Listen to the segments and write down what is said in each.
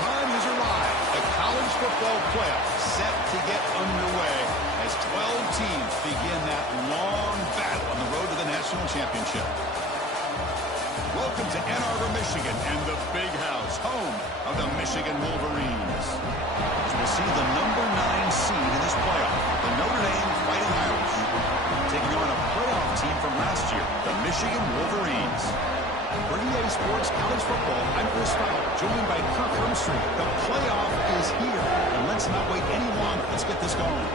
time has arrived. The college football playoff set to get underway as 12 teams begin that long battle on the road to the national championship. Welcome to Ann Arbor, Michigan, and the Big House, home of the Michigan Wolverines. We'll see the number 9 seed in this playoff, the Notre Dame Fighting Irish, taking on a playoff team from last year, the Michigan Wolverines. For EA Sports College Football, I'm Chris Fowler, joined by Kirk Hermstreet. The playoff is here, and let's not wait any longer. Let's get this going.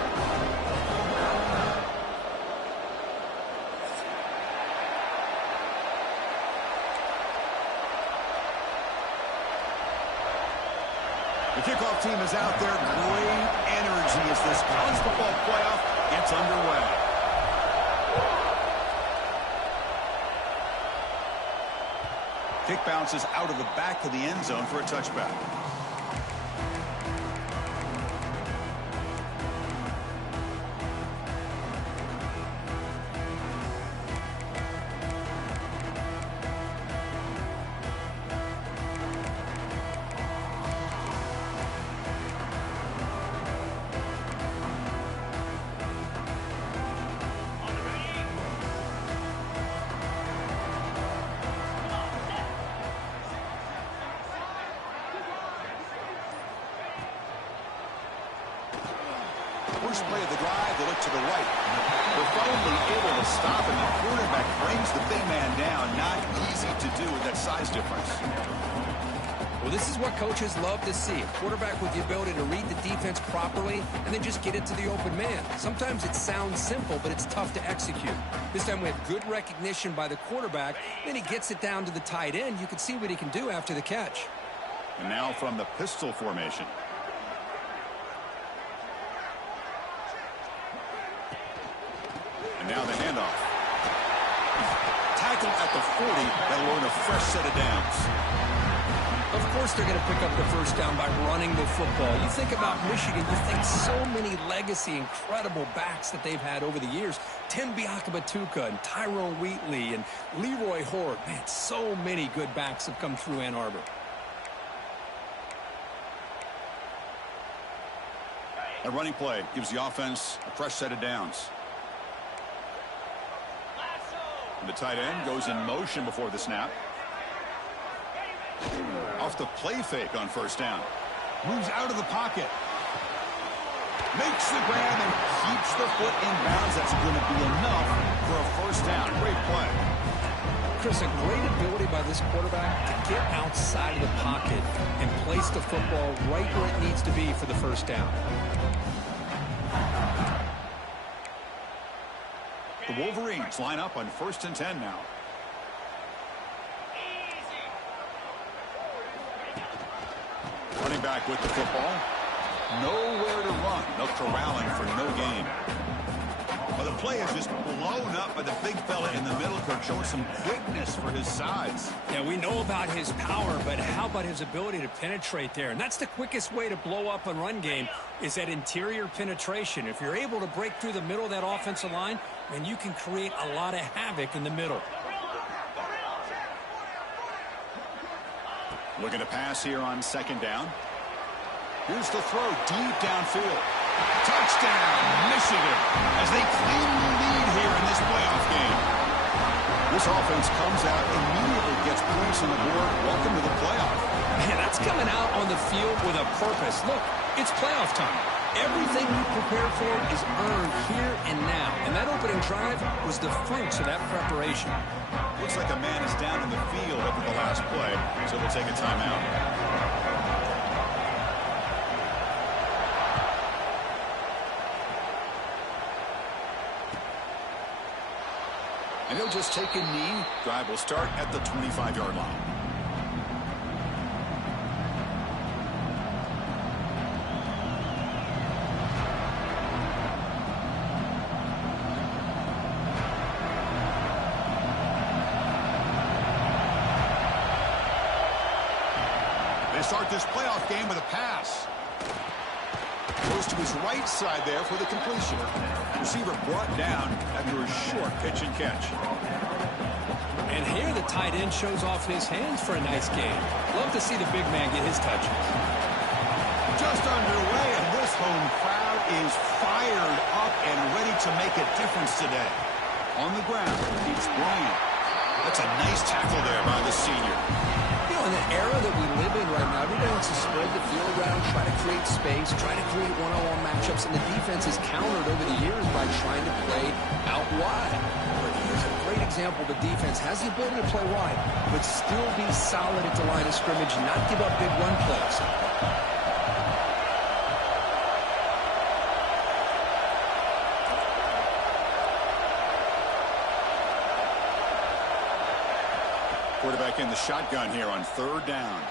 The kickoff team is out there. Great energy as this college football playoff gets underway. Kick bounces out of the back of the end zone for a touchback. First play of the drive, they look to the right. They're finally able to stop, and the quarterback brings the big man down. Not easy to do with that size difference. Well, this is what coaches love to see. A quarterback with the ability to read the defense properly and then just get it to the open man. Sometimes it sounds simple, but it's tough to execute. This time we have good recognition by the quarterback. Then he gets it down to the tight end. You can see what he can do after the catch. And now from the pistol formation. And now the handoff. Tackle at the 40. That'll earn a fresh set of downs. Of course they're going to pick up the first down by running the football. You think about Michigan, you think so many legacy, incredible backs that they've had over the years. Tim Biakabatuka and Tyrone Wheatley and Leroy Horde. Man, so many good backs have come through Ann Arbor. A running play gives the offense a fresh set of downs. And the tight end goes in motion before the snap. Off the play fake on first down. Moves out of the pocket. Makes the grab and keeps the foot in bounds. That's going to be enough for a first down. Great play. Chris, a great ability by this quarterback to get outside of the pocket and place the football right where it needs to be for the first down. The Wolverines line up on 1st and 10 now. Running back with the football. Nowhere to run. No corralling for no gain. Well, the play is just blown up by the big fella in the middle. Kirk showing some quickness for his size. Yeah, we know about his power, but how about his ability to penetrate there? And that's the quickest way to blow up a run game is that interior penetration. If you're able to break through the middle of that offensive line, then you can create a lot of havoc in the middle. Looking to pass here on 2nd down. Here's the throw deep downfield. Touchdown, Michigan, as they claim the lead here in this playoff game. This offense comes out, immediately gets points on the board. Welcome to the playoff. Man, that's coming out on the field with a purpose. Look, it's playoff time. Everything you prepare for is earned here and now. And that opening drive was the fruits of that preparation. Looks like a man is down in the field after the last play, so they'll take a timeout. And he'll just take a knee. Drive will start at the 25-yard line. They start this playoff game with a pass. Goes to his right side there for the completion. Receiver brought down after a short pitch and catch. And here the tight end shows off his hands for a nice game. Love to see the big man get his touches. Just underway, and this home crowd is fired up and ready to make a difference today. On the ground, it's Bryant. That's a nice tackle there by the senior. You know, in the era that we live in right now, everybody wants to spread the field around, try to create space, try to create one-on-one matchups, and the defense has countered over the years by trying to play out wide. But here's a great example. The defense has the ability to play wide, but still be solid at the line of scrimmage and not give up big run plays. Quarterback in the shotgun here on 3rd down.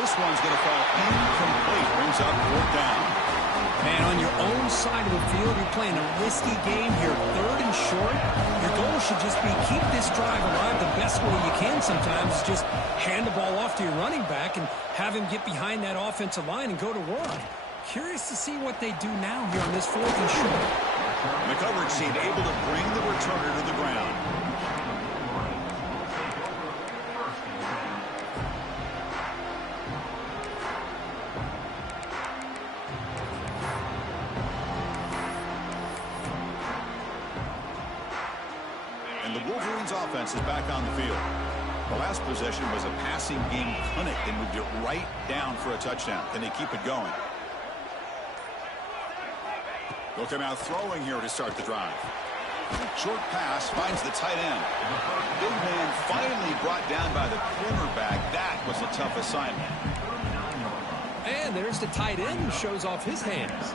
This one's going to fall incomplete. Brings up 4th down. Man, on your own side of the field, you're playing a risky game here. 3rd and short. Your goal should just be keep this drive alive the best way you can sometimes. Is just hand the ball off to your running back and have him get behind that offensive line and go to work. Curious to see what they do now here on this 4th and short. And the coverage team able to bring the returner to the ground. And the Wolverines offense is back on the field. The last possession was a passing game clinic. They moved it right down for a touchdown. Can they keep it going? They'll come out throwing here to start the drive. Short pass finds the tight end. Big man finally brought down by the cornerback. That was a tough assignment. And there's the tight end who shows off his hands.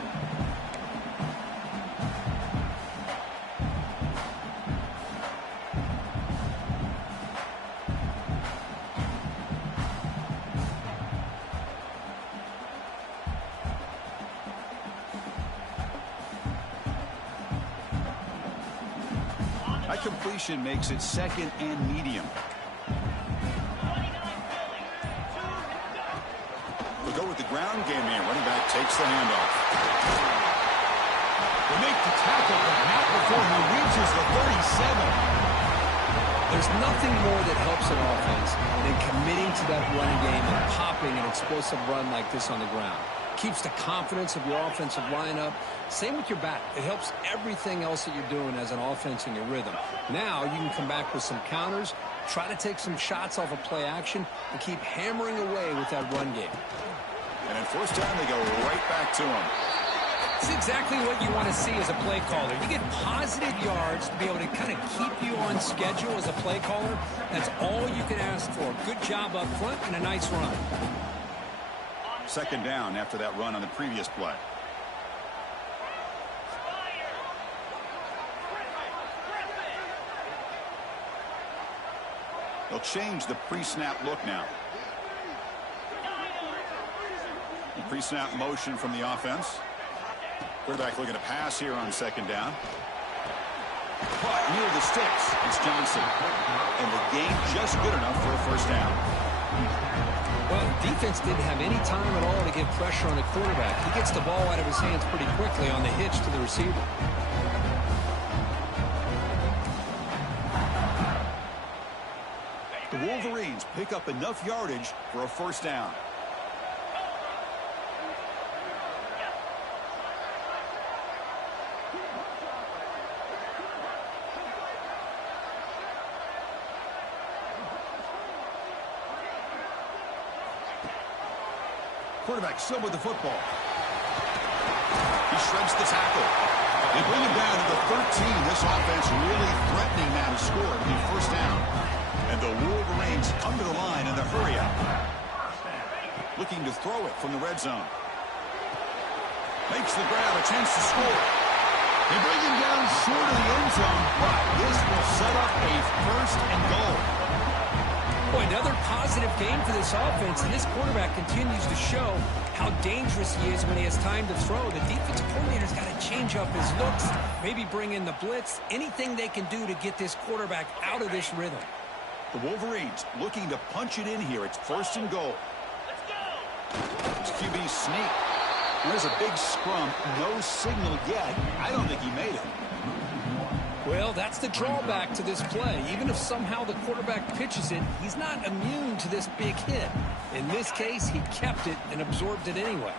That completion makes it 2nd and medium. We'll go with the ground game here. Running back takes the handoff. They make the tackle, but not before he reaches the 37. There's nothing more that helps an offense than committing to that running game and popping an explosive run like this on the ground. Keeps the confidence of your offensive lineup. Same with your back. It helps everything else that you're doing as an offense in your rhythm. Now you can come back with some counters, try to take some shots off of play action, and keep hammering away with that run game. And in 1st down, they go right back to him. It's exactly what you want to see as a play caller. You get positive yards to be able to kind of keep you on schedule as a play caller. That's all you can ask for. Good job up front and a nice run. 2nd down after that run on the previous play. They'll change the pre-snap look now. The pre-snap motion from the offense. Quarterback looking to pass here on 2nd down. Caught near the sticks. It's Johnson. And the game just good enough for a 1st down. Well, defense didn't have any time at all to get pressure on the quarterback. He gets the ball out of his hands pretty quickly on the hitch to the receiver. The Wolverines pick up enough yardage for a 1st down. Quarterback still with the football. He shreds the tackle. They bring him down to the 13. This offense really threatening now to score. It'll be 1st down. And the Wolverines come to the line in the hurry up. Looking to throw it from the red zone. Makes the grab, a chance to score. They bring him down short of the end zone, but this will set up a 1st and goal. Boy, another positive game for this offense, and this quarterback continues to show how dangerous he is when he has time to throw. The defensive coordinator's got to change up his looks, maybe bring in the blitz, anything they can do to get this quarterback out of this rhythm. The Wolverines looking to punch it in here. It's 1st and goal. It's QB sneak. There's a big scrum. No signal yet. I don't think he made it. Well, that's the drawback to this play. Even if somehow the quarterback pitches it, he's not immune to this big hit. In this case, he kept it and absorbed it anyway.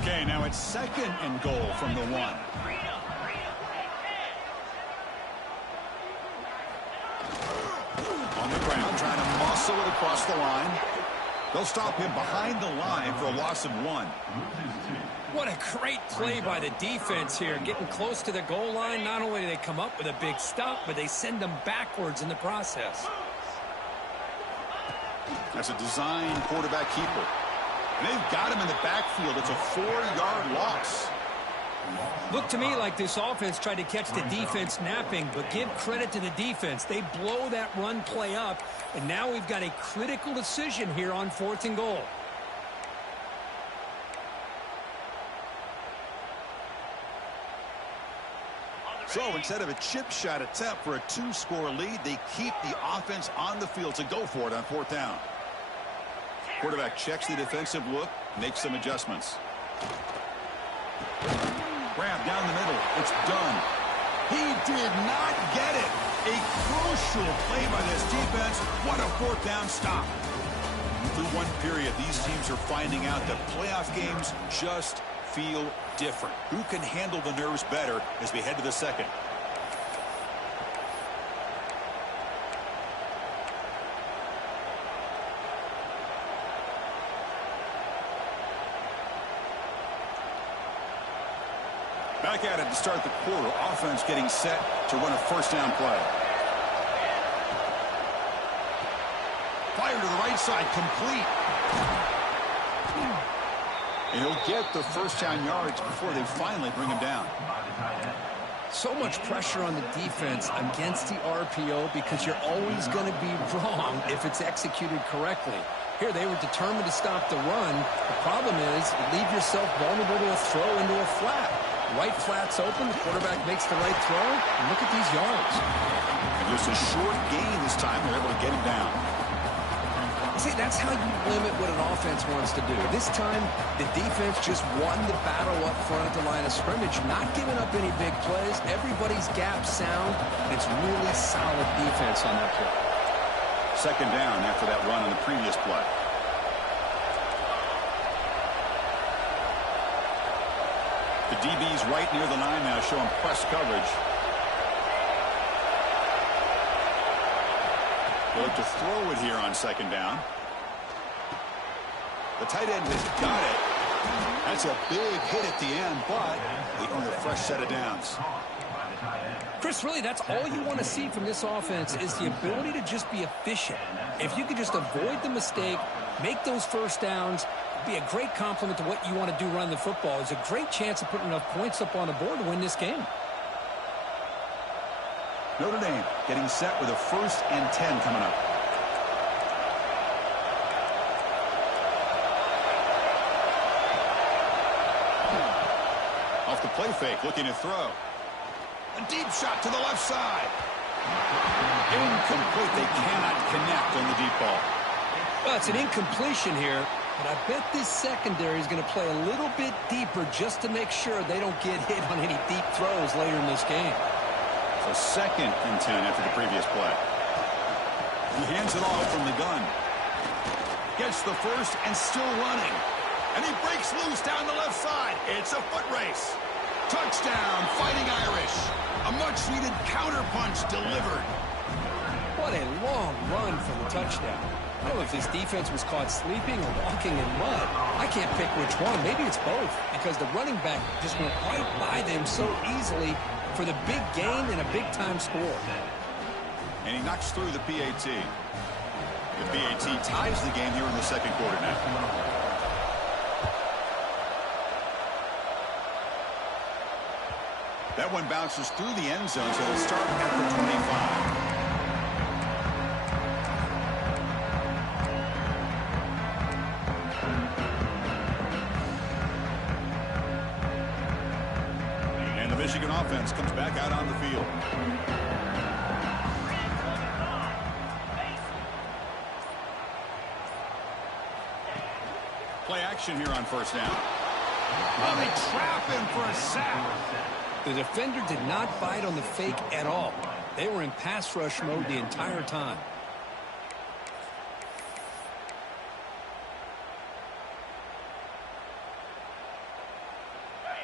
Okay, now it's 2nd and goal from the 1. On the ground, trying to muscle it across the line. They'll stop him behind the line for a loss of 1. What a great play by the defense here. Getting close to the goal line, not only do they come up with a big stop, but they send them backwards in the process. That's a design quarterback keeper. And they've got him in the backfield. It's a 4-yard loss. Looked to me like this offense tried to catch the defense napping, but give credit to the defense. They blow that run play up, and now we've got a critical decision here on 4th and goal. So instead of a chip shot attempt for a 2-score lead, they keep the offense on the field to go for it on 4th down. Quarterback checks the defensive look, makes some adjustments. Grab down the middle. It's done. He did not get it. A crucial play by this defense. What a 4th down stop. Through one period, these teams are finding out that playoff games just feel different. Who can handle the nerves better as we head to the 2nd? Back at it to start the quarter. Offense getting set to run a 1st down play. Fire to the right side, complete. And he'll get the 1st down yards before they finally bring him down. So much pressure on the defense against the RPO because you're always going to be wrong if it's executed correctly. Here they were determined to stop the run. The problem is you leave yourself vulnerable to a throw into a flat. Right flat's open, the quarterback makes the right throw, and look at these yards. And just a short gain this time, they're able to get him down. See, that's how you limit what an offense wants to do. This time, the defense just won the battle up front at the line of scrimmage, not giving up any big plays. Everybody's gap sound, and it's really solid defense on that play. 2nd down after that run on the previous play. The DB's right near the line now, showing press coverage. They'll look to throw it here on 2nd down. The tight end has got it. That's a big hit at the end, but they earn a fresh set of downs. Chris, really, that's all you want to see from this offense is the ability to just be efficient. If you can just avoid the mistake, make those 1st downs, be a great compliment to what you want to do running the football. It's a great chance of putting enough points up on the board to win this game. Notre Dame getting set with a 1st and 10 coming up. Off the play fake, looking to throw. A deep shot to the left side. Incomplete. They cannot connect on the deep ball. Well, it's an incompletion here, but I bet this secondary is going to play a little bit deeper just to make sure they don't get hit on any deep throws later in this game. So 2nd and 10 after the previous play. He hands it off from the gun. Gets the 1st and still running. And he breaks loose down the left side. It's a foot race. Touchdown, Fighting Irish. A much-needed counterpunch delivered. What a long run for the touchdown. I don't know if this defense was caught sleeping or walking in mud. I can't pick which one. Maybe it's both because the running back just went right by them so easily for the big gain and a big-time score. And he knocks through the PAT. The PAT ties the game here in the 2nd quarter now. That one bounces through the end zone, so they'll start at the 25. And the Michigan offense comes back out on the field. Play action here on 1st down. Oh, they trap him for a sack. The defender did not bite on the fake at all. They were in pass rush mode the entire time.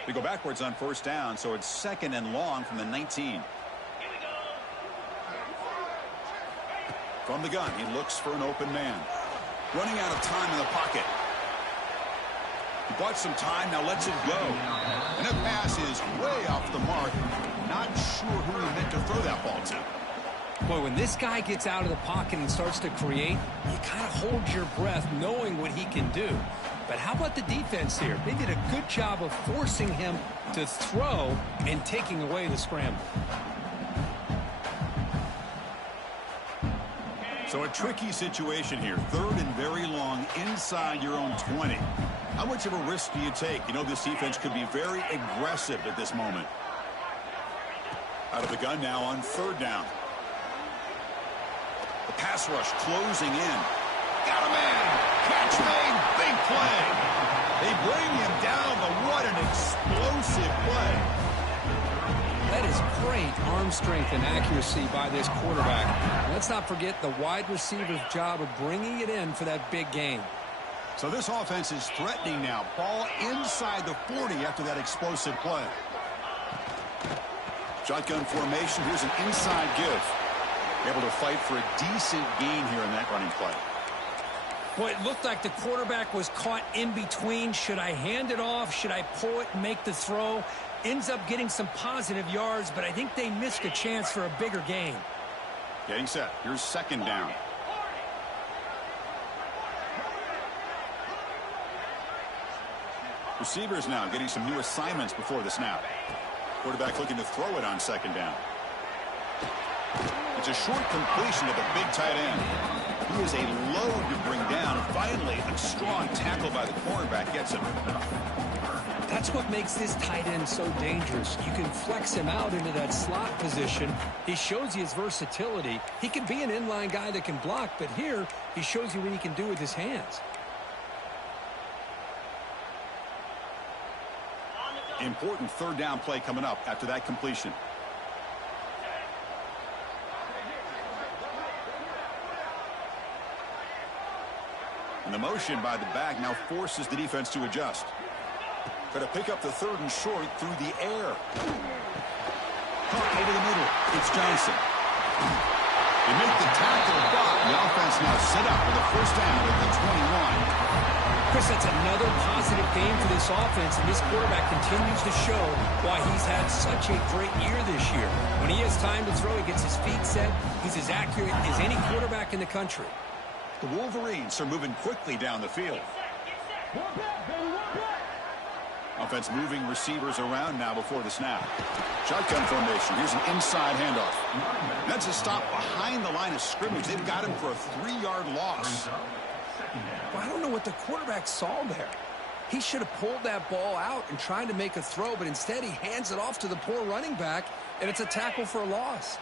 They go backwards on first down, so it's 2nd and long from the 19. From the gun, he looks for an open man. Running out of time in the pocket. He bought some time, now lets it go. And that pass is way off the mark. Not sure who he meant to throw that ball to. Boy, when this guy gets out of the pocket and starts to create, you kind of hold your breath knowing what he can do. But how about the defense here? They did a good job of forcing him to throw and taking away the scramble. So a tricky situation here. 3rd and very long inside your own 20. How much of a risk do you take? You know this defense could be very aggressive at this moment. Out of the gun now on 3rd down. The pass rush closing in. Got a man. Catch made. Big play. They bring him down, but what an explosive play. That is great arm strength and accuracy by this quarterback. Let's not forget the wide receiver's job of bringing it in for that big game. So this offense is threatening now. Ball inside the 40 after that explosive play. Shotgun formation. Here's an inside give. Able to fight for a decent gain here in that running play. Boy, it looked like the quarterback was caught in between. Should I hand it off? Should I pull it and make the throw? Ends up getting some positive yards, but I think they missed a chance for a bigger gain. Getting set. Here's 2nd down. Receivers now getting some new assignments before the snap. Quarterback looking to throw it on 2nd down. It's a short completion to the big tight end. He is a load to bring down. Finally, a strong tackle by the cornerback gets him. That's what makes this tight end so dangerous. You can flex him out into that slot position. He shows you his versatility. He can be an inline guy that can block, but here he shows you what he can do with his hands. Important 3rd down play coming up after that completion. And the motion by the back now forces the defense to adjust. Got to pick up the 3rd and short through the air. Caught over the middle. It's Johnson. They make the tackle, but the offense now set up with a 1st down at the 21. Chris, that's another positive game for this offense, and this quarterback continues to show why he's had such a great year this year. When he has time to throw, he gets his feet set. He's as accurate as any quarterback in the country. The Wolverines are moving quickly down the field. Offense moving receivers around now before the snap. Shotgun formation. Here's an inside handoff. That's a stop behind the line of scrimmage. They've got him for a 3-yard loss. Well, I don't know what the quarterback saw there. He should have pulled that ball out and tried to make a throw, but instead he hands it off to the poor running back, and it's a tackle for a loss.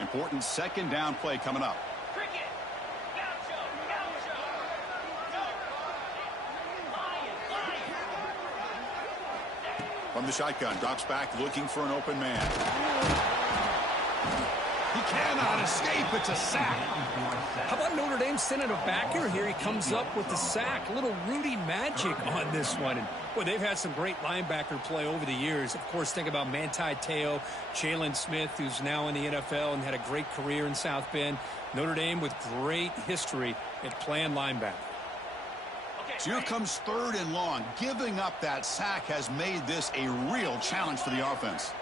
Important 2nd down play coming up. From the shotgun, drops back, looking for an open man. He cannot escape. It's a sack. How about Notre Dame sending a backer? Here he comes up with the sack. A little Rudy magic on this one. And, boy, they've had some great linebacker play over the years. Of course, think about Manti Te'o, Jalen Smith, who's now in the NFL and had a great career in South Bend. Notre Dame with great history at playing linebacker. So here comes 3rd and long. Giving up that sack has made this a real challenge for the offense.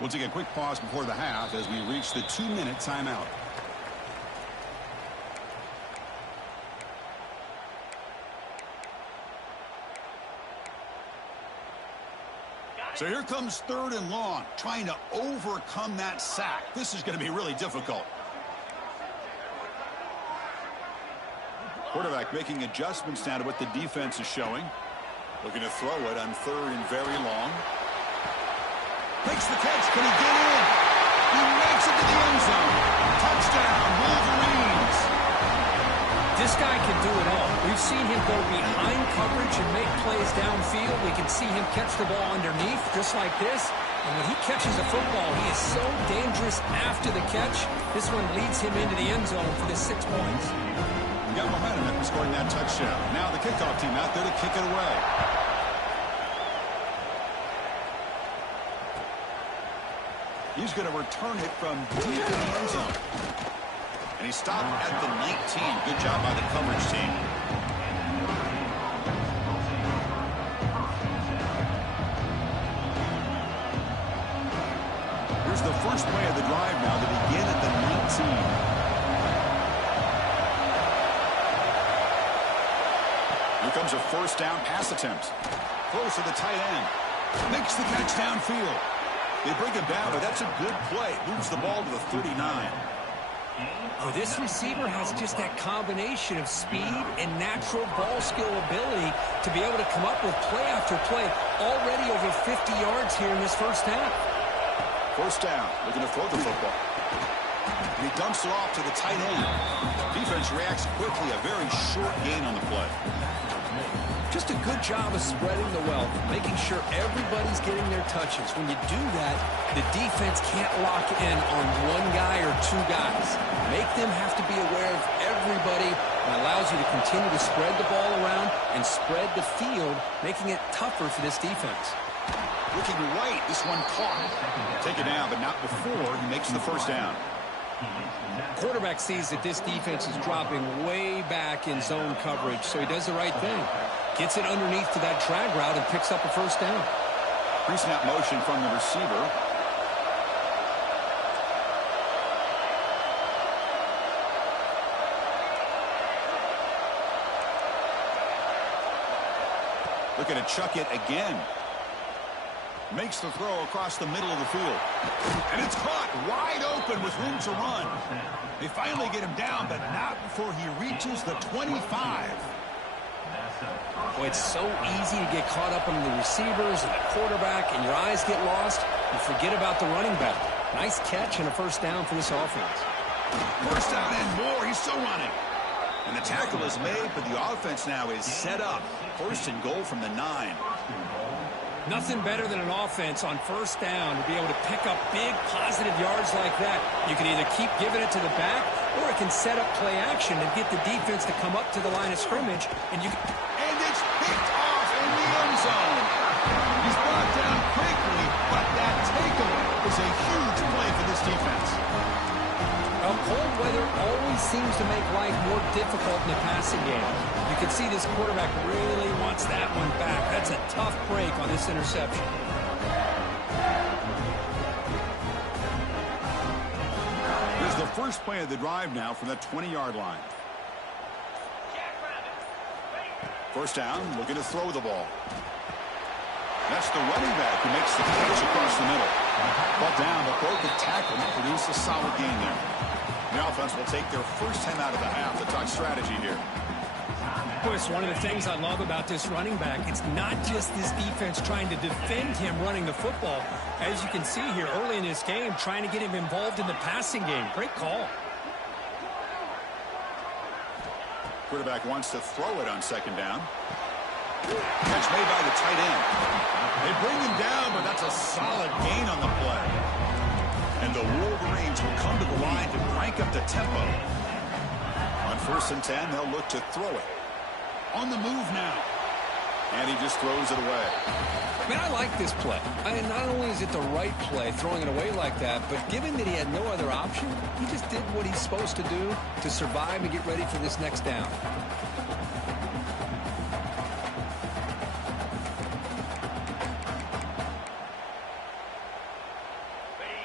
We'll take a quick pause before the half as we reach the 2-minute timeout. So here comes 3rd and long, trying to overcome that sack. This is going to be really difficult. Quarterback making adjustments now to what the defense is showing. Looking to throw it on 3rd and very long. Makes the catch. Can he get in? He makes it to the end zone. Touchdown, Wolverines. This guy can do it all. We've seen him go behind coverage and make plays downfield. We can see him catch the ball underneath, just like this. And when he catches the football, he is so dangerous after the catch. This one leads him into the end zone for the 6 points. We got momentum after scoring that touchdown. Now the kickoff team out there to kick it away. He's going to return it from deep in the end zone. And he stopped at the 19. Good job by the coverage team. Here's the first play of the drive now to begin at the 19. Here comes a first down pass attempt. Close to the tight end. Makes the catch downfield. They bring him down, but that's a good play. Moves the ball to the 39. Well, this receiver has just that combination of speed and natural ball skill ability to be able to come up with play after play. Already over 50 yards here in this first half. First down, looking to throw the football. And he dumps it off to the tight end. Defense reacts quickly, a very short gain on the play. Just a good job of spreading the wealth, making sure everybody's getting their touches. When you do that, the defense can't lock in on one guy or two guys. Make them have to be aware of everybody, and allows you to continue to spread the ball around and spread the field, making it tougher for this defense. Looking right, this one caught. Take it down, but not before he makes the first down. Quarterback sees that this defense is dropping way back in zone coverage, so he does the right thing. Gets it underneath to that drag route and picks up a first down. Pre-snap motion from the receiver. Looking to chuck it again. Makes the throw across the middle of the field. And it's caught wide open with room to run. They finally get him down, but not before he reaches the 25. Boy, it's so easy to get caught up on the receivers and the quarterback, and your eyes get lost. You forget about the running back. Nice catch and a first down for this offense. First down and more. He's still running. And the tackle is made, but the offense now is set up. First and goal from the 9. Nothing better than an offense on first down to be able to pick up big positive yards like that. You can either keep giving it to the back, or it can set up play action and get the defense to come up to the line of scrimmage. And it's picked off in the end zone. He's brought down quickly, but that takeaway is a huge play for this defense. Well, cold weather always seems to make life more difficult in the passing game. You can see this quarterback really wants that one back. That's a tough break on this interception. Here's the first play of the drive now from the 20-yard line. First down, looking to throw the ball. That's the running back who makes the catch across the middle. Ball down, but broke the tackle and produced a solid gain there. The offense will take their first time out of the half to talk strategy here. Of course, one of the things I love about this running back, it's not just this defense trying to defend him running the football. As you can see here early in this game, trying to get him involved in the passing game. Great call. Quarterback wants to throw it on second down. Catch made by the tight end. They bring him down, but that's a solid gain on the play. And the Wolverines will come to the line to crank up the tempo. On first and 10, they'll look to throw it. On the move now. And he just throws it away. Man, I like this play. Not only is it the right play, throwing it away like that, but given that he had no other option, he just did what he's supposed to do to survive and get ready for this next down.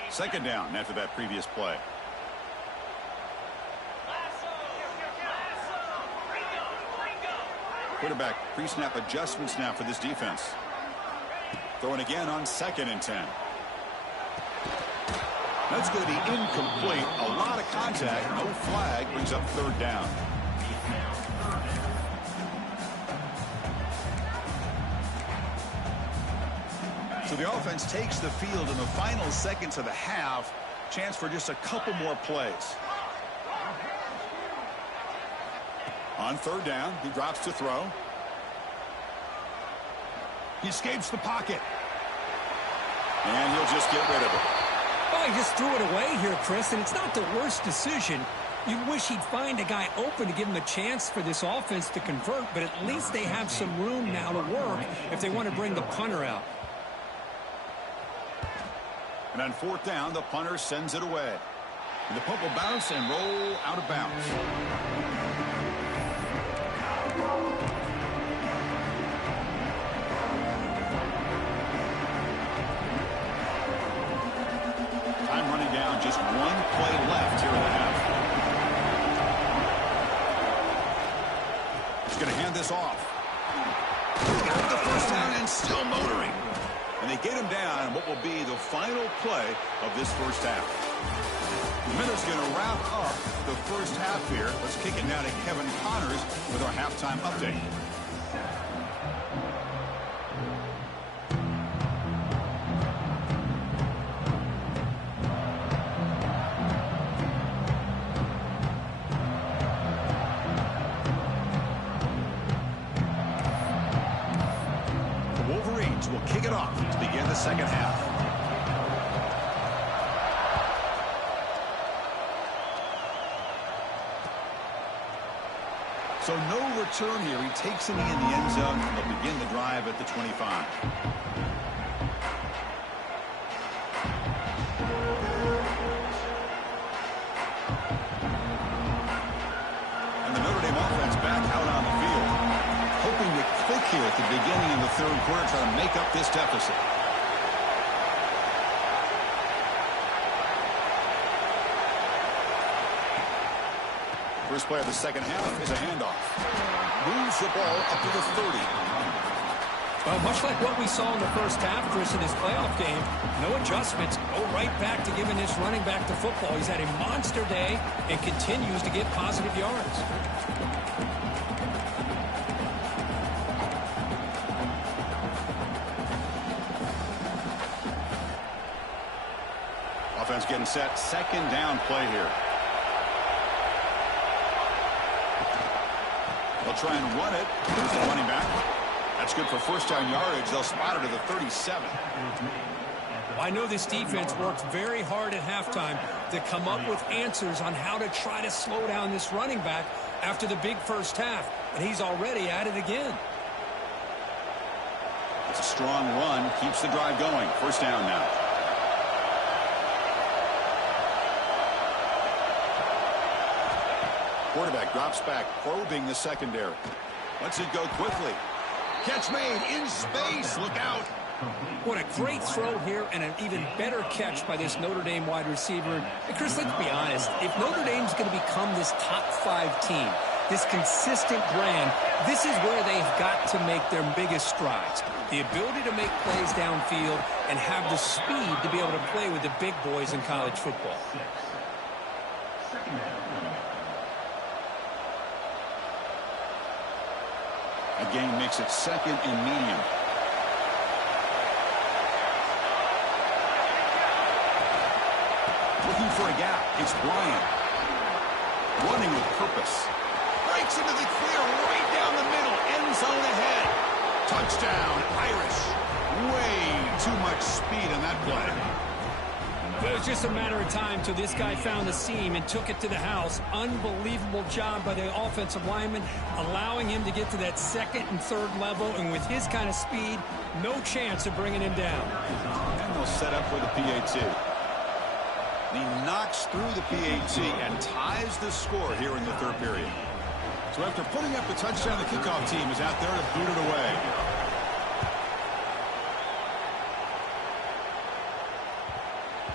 Second down after that previous play. Quarterback pre-snap adjustments now for this defense. Throwing again on second and 10. That's going to be incomplete. A lot of contact. No flag. Brings up third down. So the offense takes the field in the final seconds of the half. Chance for just a couple more plays. On third down, he drops to throw. He escapes the pocket. And he'll just get rid of it. Oh, he just threw it away here, Chris, and it's not the worst decision. You wish he'd find a guy open to give him a chance for this offense to convert, but at least they have some room now to work if they want to bring the punter out. And on fourth down, the punter sends it away. And the punt will bounce and roll out of bounds. Time running down, just one play left here in the half. He's going to hand this off. Got the first down and still motoring. And they get him down in what will be the final play of this first half. The Miners going to wrap up the first half here. Let's kick it now to Kevin Connors with our halftime update. Will kick it off to begin the second half. So no return here. He takes it in the end zone. They'll begin the drive at the 25. And the Notre Dame offense back out on the field. Hoping to click here at the beginning of the third quarter, try to make up this deficit. First play of the second half is a handoff. Moves the ball up to the 30. Well, much like what we saw in the first half, Chris, in this playoff game, no adjustments. Go right back to giving this running back the football. He's had a monster day and continues to get positive yards. Offense getting set. Second down play here. They'll try and run it. Here's the running back. That's good for first down yardage. They'll spot it to the 37. I know this defense worked very hard at halftime to come up with answers on how to try to slow down this running back after the big first half, and he's already at it again. It's a strong run. Keeps the drive going. First down now. Quarterback drops back, probing the secondary. Lets it go quickly. Catch made in space. Look out. What a great throw here and an even better catch by this Notre Dame wide receiver. And Chris, let's be honest. If Notre Dame's going to become this top 5 team, this consistent brand, this is where they've got to make their biggest strides. The ability to make plays downfield and have the speed to be able to play with the big boys in college football. Again, makes it second and medium. Looking for a gap. It's Bryant. Running with purpose. Breaks into the clear right down the middle. End zone ahead. Touchdown, Irish. Way too much speed in that play. It was just a matter of time till this guy found the seam and took it to the house. Unbelievable job by the offensive lineman, allowing him to get to that second and third level, and with his kind of speed, no chance of bringing him down. And they'll set up for the PAT. He knocks through the PAT and ties the score here in the third period. So after putting up the touchdown, the kickoff team is out there to boot it away.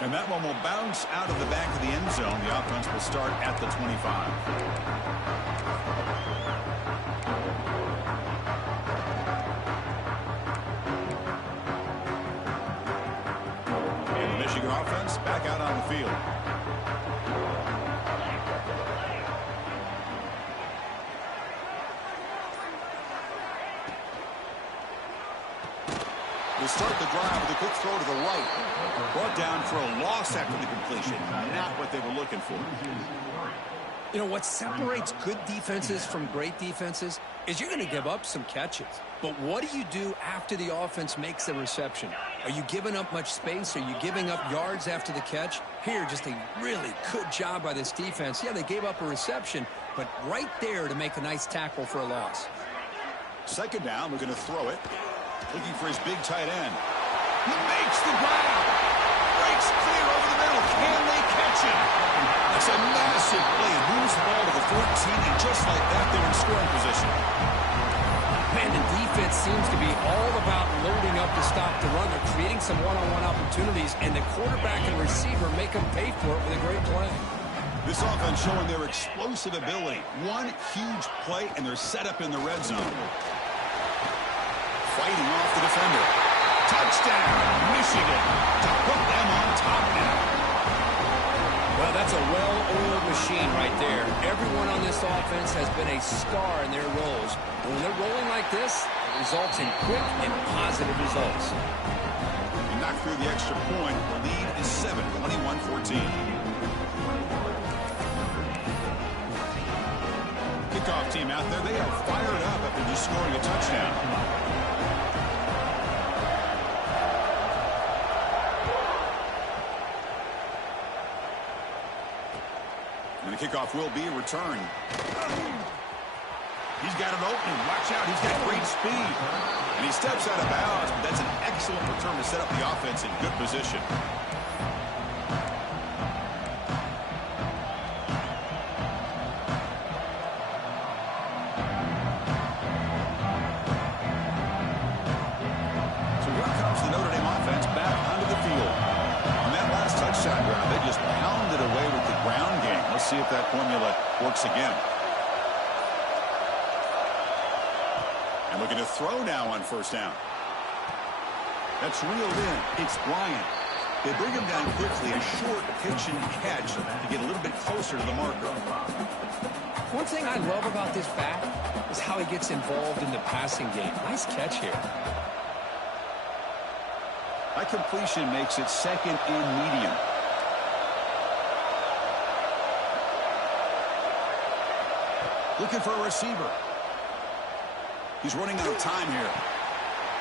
And that one will bounce out of the back of the end zone. The offense will start at the 25. And the Michigan offense back out on the field. They start the drive with a quick throw to the right. Brought down for a loss after the completion. Not what they were looking for. You know, what separates good defenses from great defenses is you're going to give up some catches. But what do you do after the offense makes a reception? Are you giving up much space? Are you giving up yards after the catch? Here, just a really good job by this defense. Yeah, they gave up a reception, but right there to make a nice tackle for a loss. Second down, we're going to throw it. Looking for his big tight end. He makes the ground. Breaks clear over the middle. Can they catch him? That's a massive play. It moves the ball to the 14, and just like that, they're in scoring position. Man, the defense seems to be all about loading up to stop the run. They're creating some one-on-one opportunities, and the quarterback and receiver make them pay for it with a great play. This offense showing their explosive ability. One huge play, and they're set up in the red zone. Fighting off the defender. Touchdown, Michigan, to put them on top now. Well, that's a well-oiled machine right there. Everyone on this offense has been a star in their roles. And when they're rolling like this, it results in quick and positive results. You knock through the extra point. The lead is 7, 21-14. Kickoff team out there. They are fired up after just scoring a touchdown. And the kickoff will be returned. He's got an opening. Watch out. He's got great speed. And he steps out of bounds, but that's an excellent return to set up the offense in good position. So here comes the Notre Dame offense back onto the field. On that last touchdown drive, they just pounded away with the ground game. Let's see if that formula works again. And looking to throw now on first down. That's reeled in. It's Bryant. They bring him down quickly, a short pitch and catch to get a little bit closer to the marker. One thing I love about this back is how he gets involved in the passing game. Nice catch here. That completion makes it second and medium. Looking for a receiver. He's running out of time here.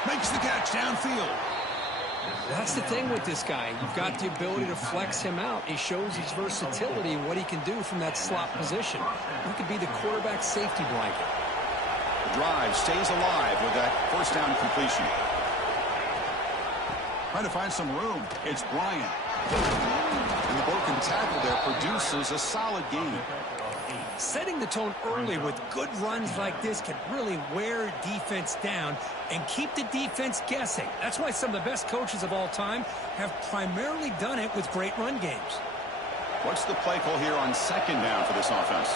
Makes the catch downfield. That's the thing with this guy. You've got the ability to flex him out. He shows his versatility and what he can do from that slot position. He could be the quarterback safety blanket. The drive stays alive with that first down completion. Trying to find some room. It's Bryant. And the broken tackle there produces a solid gain. Setting the tone early with good runs like this can really wear defense down and keep the defense guessing. That's why some of the best coaches of all time have primarily done it with great run games. What's the play call here on second down for this offense?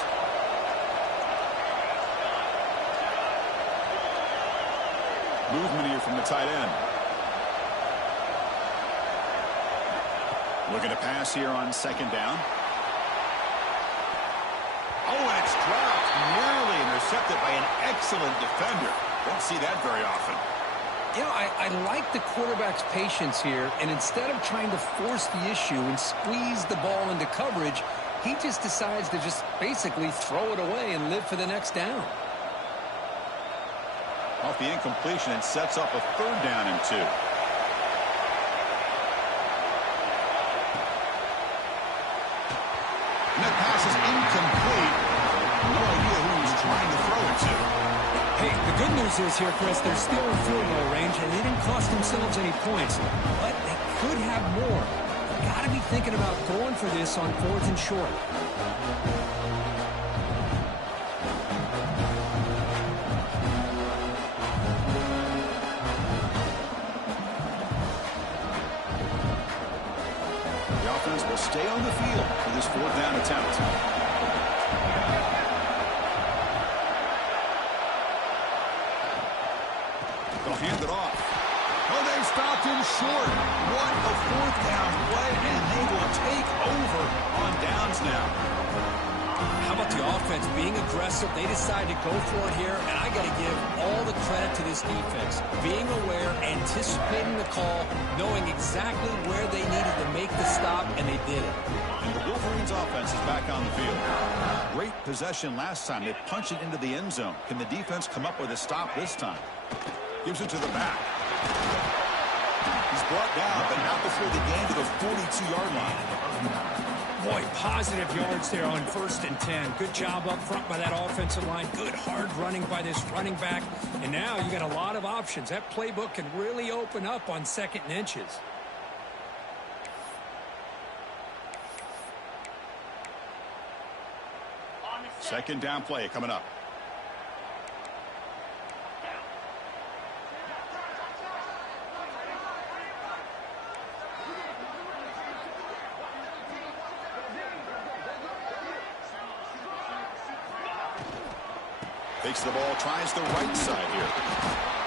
Movement here from the tight end. Looking to pass here on second down. Oh, and it's dropped. Nearly intercepted by an excellent defender. Don't see that very often. You know, I like the quarterback's patience here, and instead of trying to force the issue and squeeze the ball into coverage, he just decides to just basically throw it away and live for the next down. Off the incompletion, it sets up a third down and 2. And that pass is incomplete. No idea who he's trying to throw it to. Hey, the good news is here, Chris, they're still in field goal range, and they didn't cost themselves any points. But they could have more. Got to be thinking about going for this on 4th and short. The offense will stay on the field for this 4th down attempt. They'll hand it off. Oh, they stopped him short. What a 4th down play, and they will take over on downs now. How about the offense being aggressive? They decide to go for it here, and I got to give all the credit to this defense. Being aware, anticipating the call, knowing exactly where they needed to make the stop, and they did it. And the Wolverines offense is back on the field. Great possession last time. They punched it into the end zone. Can the defense come up with a stop this time? Gives it to the back. He's brought down, but not before the gain to the 42-yard line. Boy, positive yards there on 1st and 10. Good job up front by that offensive line. Good hard running by this running back. And now you got a lot of options. That playbook can really open up on 2nd and inches. Second down play coming up. Takes the ball, tries the right side here.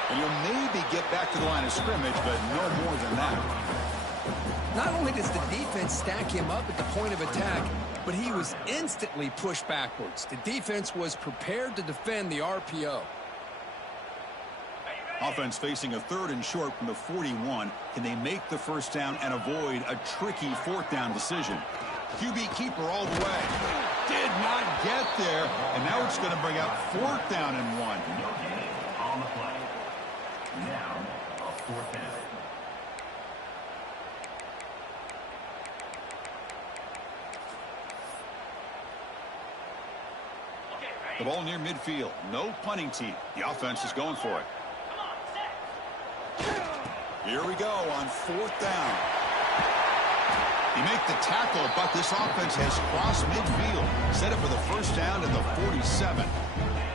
And you'll maybe get back to the line of scrimmage, but no more than that. Not only does the defense stack him up at the point of attack, but he was instantly pushed backwards. The defense was prepared to defend the RPO. Offense facing a 3rd and short from the 41. Can they make the first down and avoid a tricky 4th down decision? QB keeper all the way. Did not get there, and now it's going to bring up 4th down and 1. On the play. Now, a 4th down. The ball near midfield. No punting team. The offense is going for it. Here we go on 4th down. You make the tackle, but this offense has crossed midfield. Set it for the first down at the 47.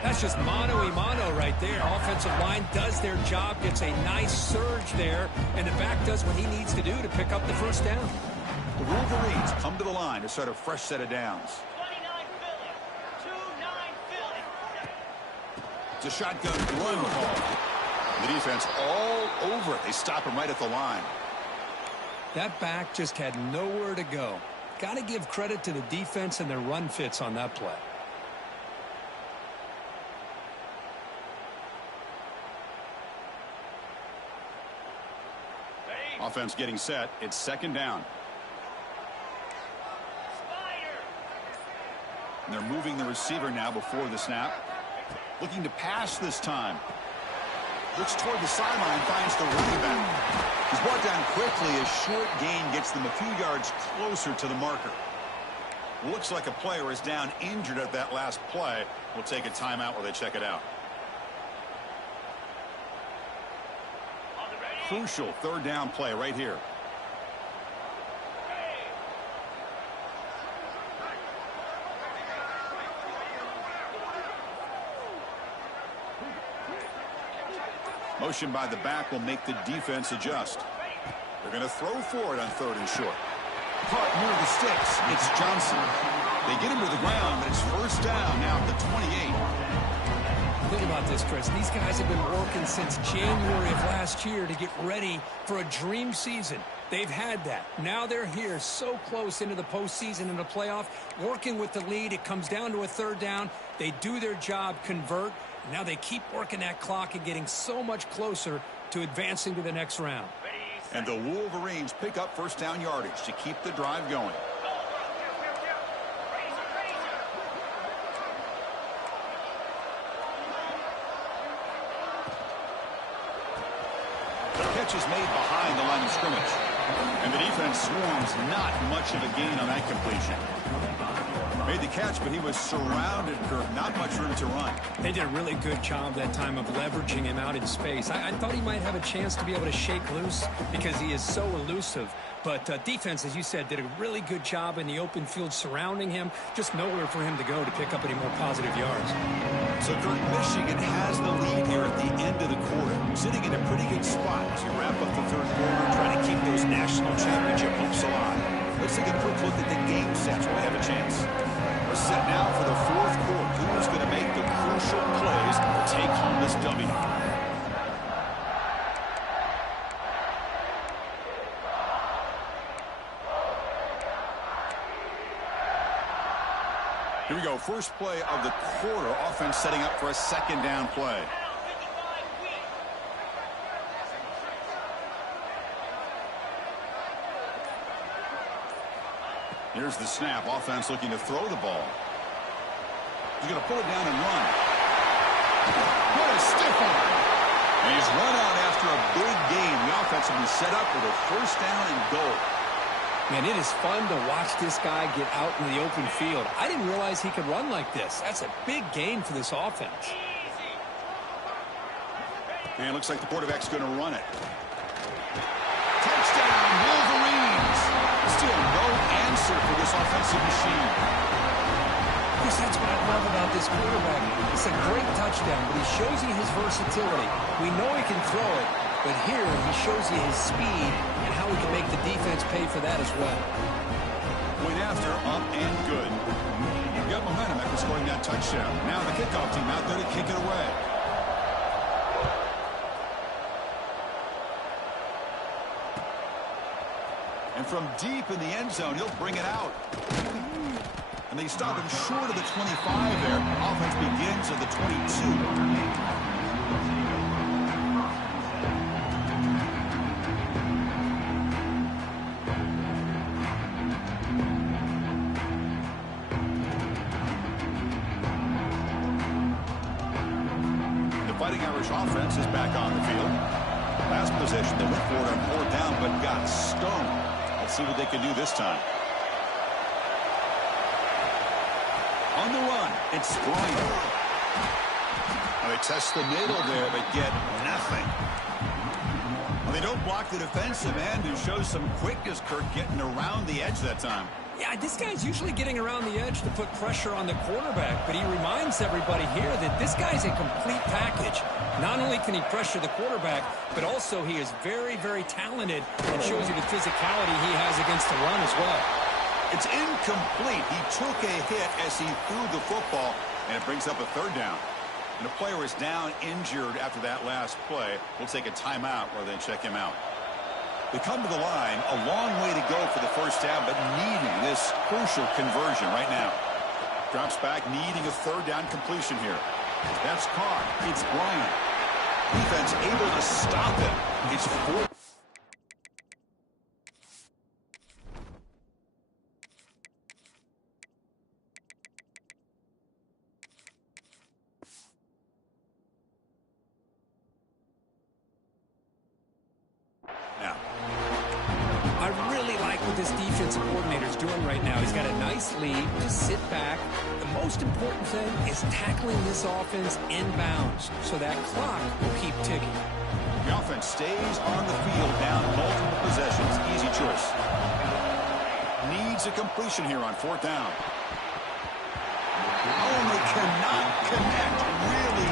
That's just mano-a-mano right there. Offensive line does their job, gets a nice surge there, and the back does what he needs to do to pick up the first down. The Wolverines come to the line to start a fresh set of downs. 29 Philly. It's a shotgun run call. The defense all over it. They stop him right at the line. That back just had nowhere to go. Got to give credit to the defense and their run fits on that play. Offense getting set. It's 2nd down. And they're moving the receiver now before the snap. Looking to pass this time. Looks toward the sideline, finds the running back. He's brought down quickly. A short gain gets them a few yards closer to the marker. Looks like a player is down injured at that last play. We'll take a timeout while they check it out. Crucial 3rd down play right here. Motion by the back will make the defense adjust. They're going to throw for it on 3rd and short. Caught near the sticks. It's Johnson. They get him to the ground, but it's first down now at the 28. Think about this, Chris. These guys have been working since January of last year to get ready for a dream season. They've had that. Now they're here so close into the postseason and the playoff, working with the lead. It comes down to a 3rd down. They do their job, convert. Now they keep working that clock and getting so much closer to advancing to the next round. And the Wolverines pick up first down yardage to keep the drive going. The catch is made behind the line of scrimmage. And the defense swarms, not much of a gain on that completion. Made the catch, but he was surrounded, Kirk. Not much room to run. They did a really good job that time of leveraging him out in space. I thought he might have a chance to be able to shake loose because he is so elusive. But defense, as you said, did a really good job in the open field surrounding him. Just nowhere for him to go to pick up any more positive yards. So, Kirk, Michigan has the lead here at the end of the quarter. Sitting in a pretty good spot as you wrap up the 3rd quarter, trying to keep those national championship hopes alive. Let's take a quick look at the game sets when we have a chance. We're set now for the 4th quarter. Who's going to make the crucial plays to take home this W? Here we go. First play of the quarter. Offense setting up for a 2nd down play. Here's the snap. Offense looking to throw the ball. He's going to pull it down and run. What a stiff arm. And he's run out after a big gain. The offense will be set up with a first down and goal. Man, it is fun to watch this guy get out in the open field. I didn't realize he could run like this. That's a big gain for this offense. And it looks like the quarterback's going to run it. Touchdown, Wolverines. Still no answer for this offensive machine. Chris, that's what I love about this quarterback. It's a great touchdown, but he shows you his versatility. We know he can throw it, but here he shows you his speed and how he can make the defense pay for that as well. Went after, up and good. You got momentum after scoring that touchdown. Now the kickoff team out there to kick it away. And from deep in the end zone, he'll bring it out. And they stop him short of the 25 there. Offense begins at the 22. Fighting Irish offense is back on the field. Last possession, they went for it on 4th down, but got stoned. Let's see what they can do this time. On the run, it's Bryant. They test the middle there, but get nothing. Well, they don't block the defensive end, who shows some quickness, Kirk, getting around the edge that time. Yeah, this guy's usually getting around the edge to put pressure on the quarterback, but he reminds everybody here that this guy's a complete package. Not only can he pressure the quarterback, but also he is very, very talented and shows you the physicality he has against the run as well. It's incomplete. He took a hit as he threw the football, and it brings up a 3rd down. And the player is down injured after that last play. We'll take a timeout rather than check him out. They come to the line, a long way to go for the first down, but needing this crucial conversion right now. Drops back, needing a 3rd down completion here. That's caught. It's Bryant. Defense able to stop it. It's 4th. This defensive coordinator is doing right now. He's got a nice lead. Just sit back. The most important thing is tackling this offense inbounds so that clock will keep ticking. The offense stays on the field, down multiple possessions. Easy choice. Needs a completion here on 4th down. Oh, they cannot connect. Really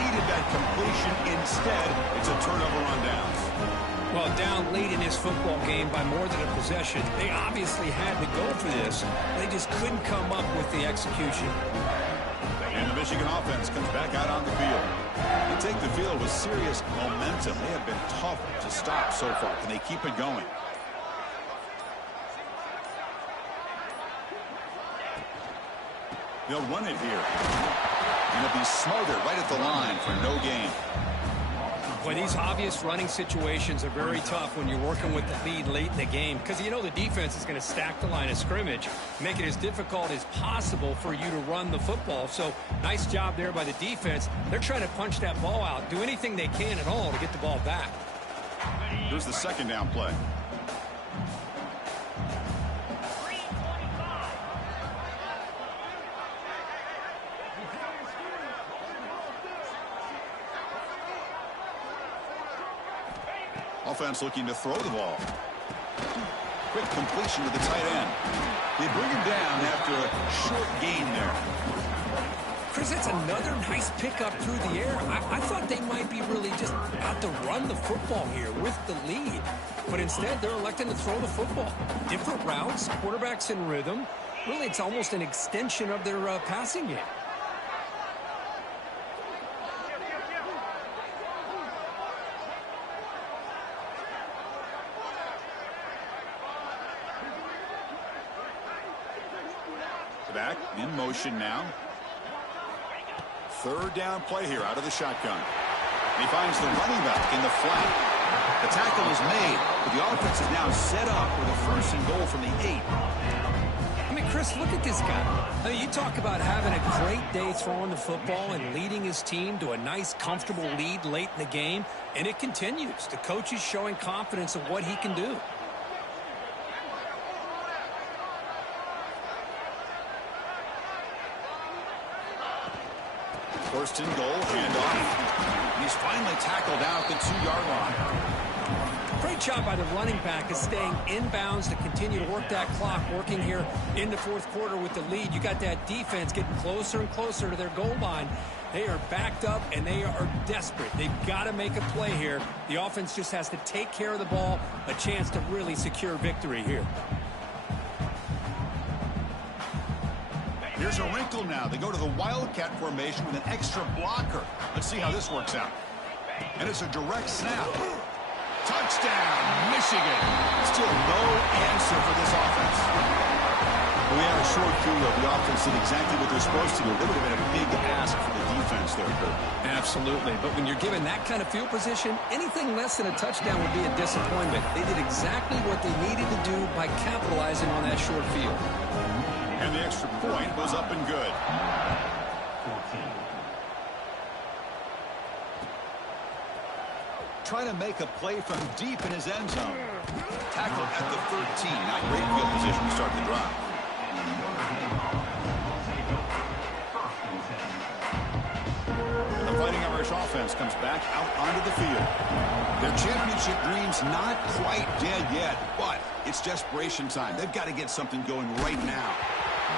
needed that completion. Instead, it's a turnover on downs. Well, down late in this football game by more than a possession, they obviously had to go for this. They just couldn't come up with the execution. And the Michigan offense comes back out on the field. They take the field with serious momentum. They have been tough to stop so far. Can they keep it going? They'll run it here. And it'll be smothered right at the line for no gain. Boy, these obvious running situations are very tough when you're working with the lead late in the game because you know the defense is going to stack the line of scrimmage, make it as difficult as possible for you to run the football. So nice job there by the defense. They're trying to punch that ball out, do anything they can at all to get the ball back. Here's the 2nd down play. Offense looking to throw the ball. Quick completion to the tight end. They bring him down after a short gain there. Chris, that's another nice pickup through the air. I thought they might be really just out to run the football here with the lead. But instead, they're electing to throw the football. Different routes, quarterbacks in rhythm. Really, it's almost an extension of their passing game. Back in motion now. 3rd down play here out of the shotgun. He finds the running back in the flat. The tackle is made, but the offense is now set up with a 1st and goal from the 8. Chris, look at this guy. I mean, you talk about having a great day throwing the football and leading his team to a nice, comfortable lead late in the game, and it continues. The coach is showing confidence of what he can do. First and goal, handoff. He's finally tackled out at the 2-yard line. Great job by the running back of staying inbounds to continue to work that clock, working here in the fourth quarter with the lead. You got that defense getting closer and closer to their goal line. They are backed up, and they are desperate. They've got to make a play here. The offense just has to take care of the ball, a chance to really secure victory here. Here's a wrinkle now. They go to the Wildcat formation with an extra blocker. Let's see how this works out. And it's a direct snap. Touchdown, Michigan. Still no answer for this offense. We had a short field. The offense did exactly what they're supposed to do. That would have been a big ask for the defense there, Kurt. Absolutely. But when you're given that kind of field position, anything less than a touchdown would be a disappointment. They did exactly what they needed to do by capitalizing on that short field. And the extra point was up and good. Trying to make a play from deep in his end zone. Tackled at the 13. Not great field position to start the drive. And the Fighting Irish offense comes back out onto the field. Their championship dreams not quite dead yet, but it's desperation time. They've got to get something going right now.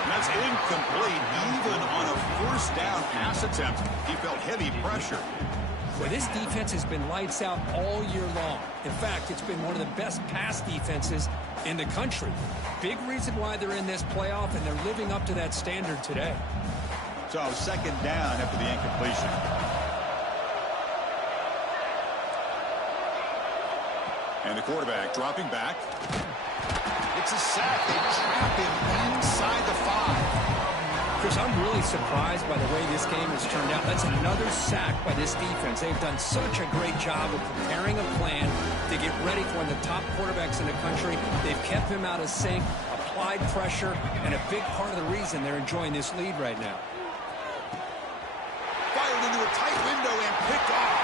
And that's incomplete. Even on a first down pass attempt, he felt heavy pressure. Well, this defense has been lights out all year long. In fact, it's been one of the best pass defenses in the country. Big reason why they're in this playoff, and they're living up to that standard today. So, second down after the incompletion. And the quarterback dropping back. It's a sack. They trap him inside the 5. Chris, I'm really surprised by the way this game has turned out. That's another sack by this defense. They've done such a great job of preparing a plan to get ready for one of the top quarterbacks in the country. They've kept him out of sync, applied pressure, and a big part of the reason they're enjoying this lead right now. Fired into a tight window and picked off.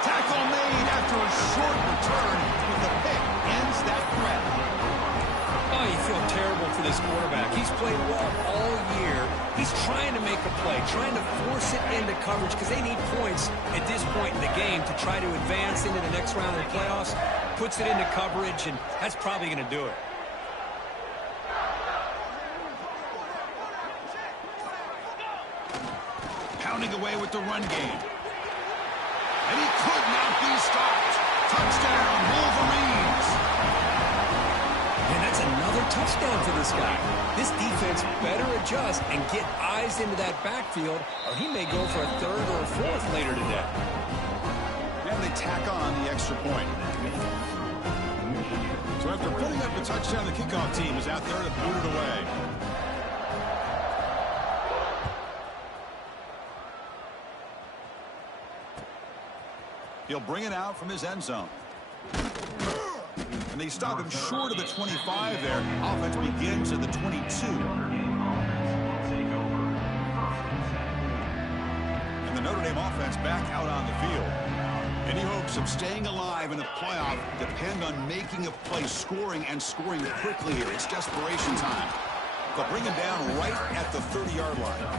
Tackle made after a short return with the pick ends that threat. Oh, you feel terrible for this quarterback. He's played well all year. He's trying to make a play, trying to force it into coverage because they need points at this point in the game to try to advance into the next round of the playoffs. Puts it into coverage, and that's probably going to do it. Pounding away with the run game. And he could not be stopped. Touchdown, Wolverines. And that's another touchdown for this guy. This defense better adjust and get eyes into that backfield, or he may go for a third or a fourth later today. And they tack on the extra point. So after putting up the touchdown, the kickoff team is out there to boot it away. He'll bring it out from his end zone. And they stop him short of the 25 there. Offense begins at the 22. And the Notre Dame offense back out on the field. Any hopes of staying alive in the playoff depend on making a play, scoring, and scoring quickly here. It's desperation time. They'll bring him down right at the 30-yard line.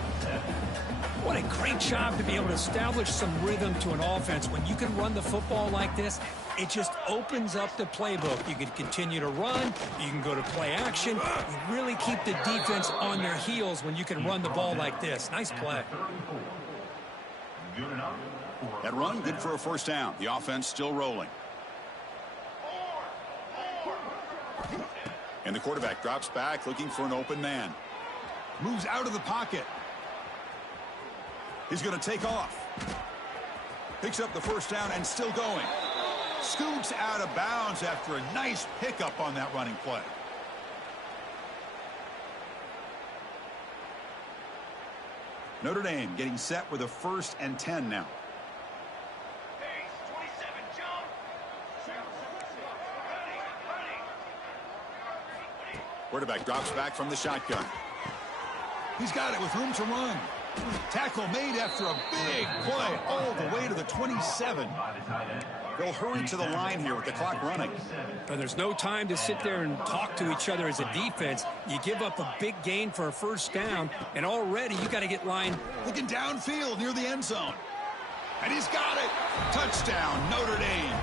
What a great job to be able to establish some rhythm to an offense. When you can run the football like this, it just opens up the playbook. You can continue to run. You can go to play action. You really keep the defense on their heels when you can run the ball like this. Nice play. That run, good for a first down. The offense still rolling. And the quarterback drops back looking for an open man. Moves out of the pocket. He's going to take off. Picks up the first down and still going. Scoots out of bounds after a nice pickup on that running play. Notre Dame getting set with a 1st and 10 now. Quarterback drops back from the shotgun. He's got it with room to run. Tackle made after a big play all the way to the 27. They'll hurry to the line here with the clock running. But there's no time to sit there and talk to each other as a defense. You give up a big gain for a first down, and already you got to get line. Looking downfield near the end zone. And he's got it. Touchdown, Notre Dame.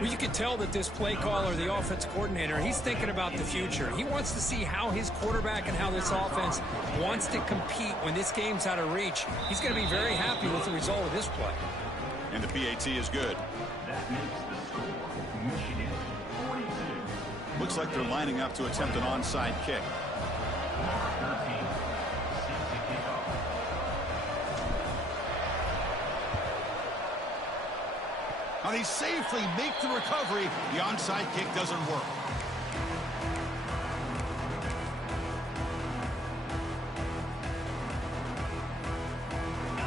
Well, you can tell that this play caller, the offense coordinator, he's thinking about the future. He wants to see how his quarterback and how this offense wants to compete when this game's out of reach. He's going to be very happy with the result of this play. And the PAT is good. That makes the score Michigan 42. Looks like they're lining up to attempt an onside kick. Number 13 set to kick off. Now they safely make the recovery. The onside kick doesn't work.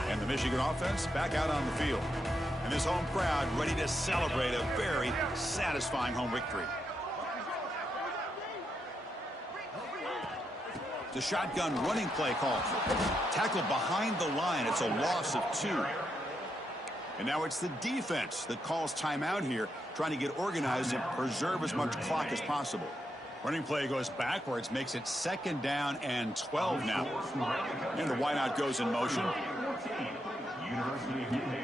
And the Michigan offense back out on the field. And this home crowd ready to celebrate a very satisfying home victory. The shotgun running play call. Tackled behind the line. It's a loss of 2. And now it's the defense that calls timeout here, trying to get organized and preserve as much clock as possible. Running play goes backwards, makes it 2nd down and 12 now. And the wideout goes in motion.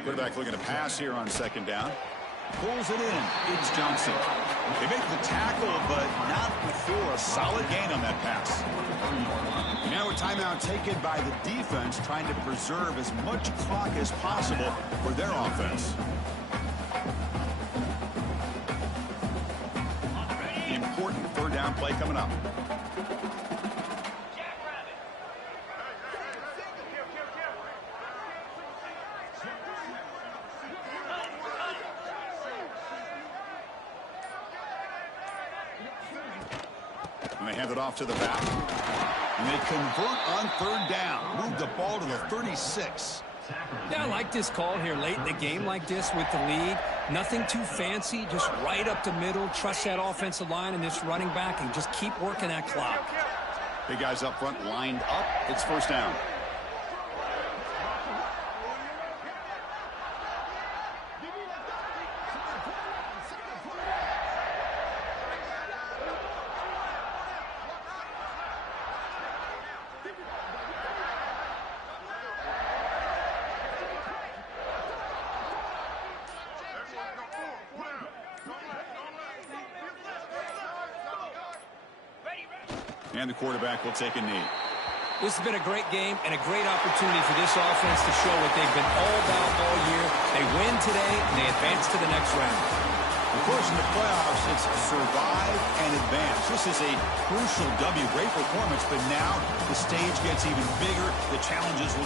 Quarterback looking to pass here on 2nd down. Pulls it in. It's Johnson. They make the tackle, but not before a solid gain on that pass. Now a timeout taken by the defense, trying to preserve as much clock as possible for their offense. Important 3rd down play coming up. And they hand it off to the back. And they convert on 3rd down. Move the ball to the 36. Yeah, I like this call here late in the game like this with the lead. Nothing too fancy, just right up the middle. Trust that offensive line and this running back and just keep working that clock. Big guys up front lined up. It's 1st down. And the quarterback will take a knee. This has been a great game and a great opportunity for this offense to show what they've been all about all year. They win today, and they advance to the next round. Of course, in the playoffs, it's survive and advance. This is a crucial W. Great performance, but now the stage gets even bigger. The challenges will